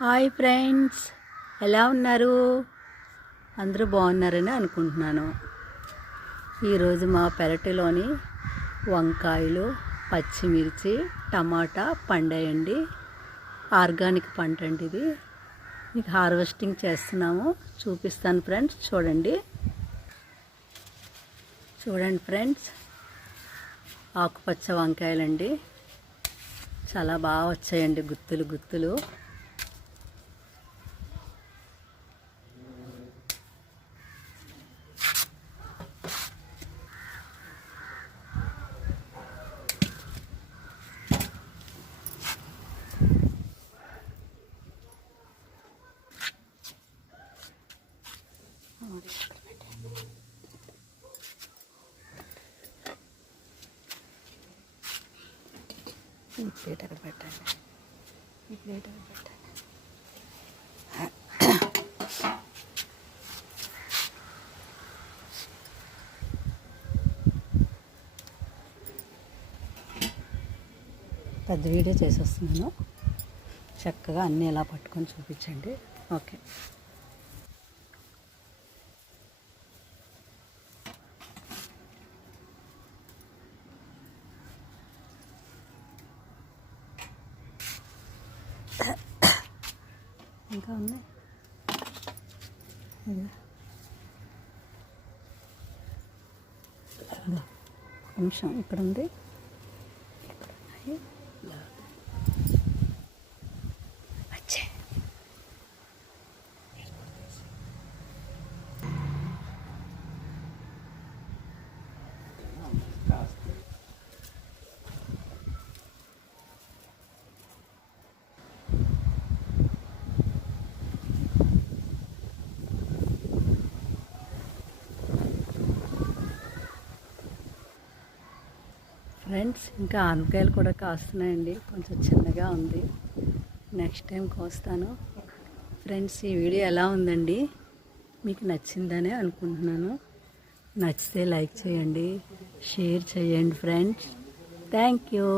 Hi friends, ఎలా ఉన్నారు? అందరూ బాగున్నారని అనుకుంటున్నాను. ఈరోజు మా పెరటిలోని వంకాయలు, పచ్చిమిర్చి, టమాటా పండాయండి. ఆర్గానిక్ పంట అండి ఇది. మీకు హార్వెస్టింగ్ చేస్తున్నాము, చూపిస్తాను ఫ్రెండ్స్. చూడండి ఫ్రెండ్స్, ఆకుపచ్చ వంకాయలండి. చాలా బాగా వచ్చాయండి, గుత్తులు. ఈ ప్లేట్ అక్కడ పెట్టండి. పెద్ద వీడియో చేసేస్తున్నాను. చక్కగా అన్నీ ఎలా పట్టుకొని చూపించండి. ఓకే. ఇంకా ఉన్నాయి. నిమిషం, ఇక్కడ ఉంది. ఫ్రెండ్స్, ఇంకా ఆనపకాయలు కూడా కాస్తున్నాయండి. కొంచెం చిన్నగా ఉంది, నెక్స్ట్ టైం కోస్తాను. ఫ్రెండ్స్, ఈ వీడియో ఎలా ఉందండి? మీకు నచ్చిందనే అనుకుంటున్నాను. నచ్చితే లైక్ చేయండి, షేర్ చేయండి ఫ్రెండ్స్. Thank you.